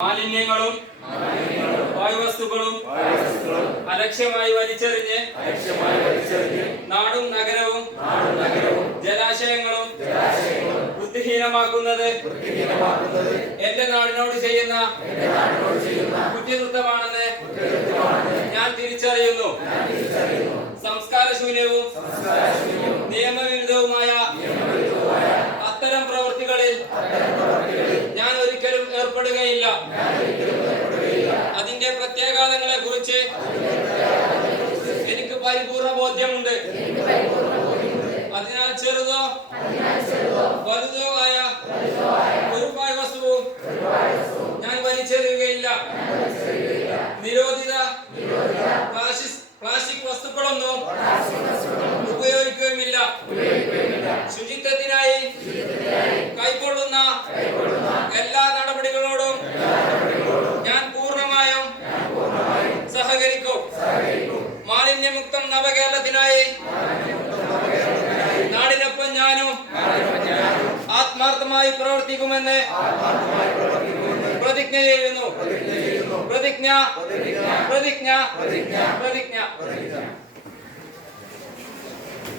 മാലിന്യങ്ങളും വായുവസ്തുക്കളും അലക്ഷ്യമായി വലിച്ചെറിഞ്ഞ് നാടും നഗരവും ജലാശയങ്ങളും വൃത്തിഹീനമാക്കുന്നത് എന്റെ നാടിനോട് ചെയ്യുന്ന കുറ്റകൃത്യമാണെന്ന് ഞാൻ തിരിച്ചറിയുന്നു. പരിപൂർണ ബോധ്യമുണ്ട് അതിനാൽ ചെറുതോ? വലുതോ ആയ ആത്മാർത്ഥമായി പ്രവർത്തിക്കുമെന്ന് പ്രതിജ്ഞ ചെയ്യുന്നു. പ്രതിജ്ഞ. പ്രതിജ്ഞ. പ്രതിജ്ഞ.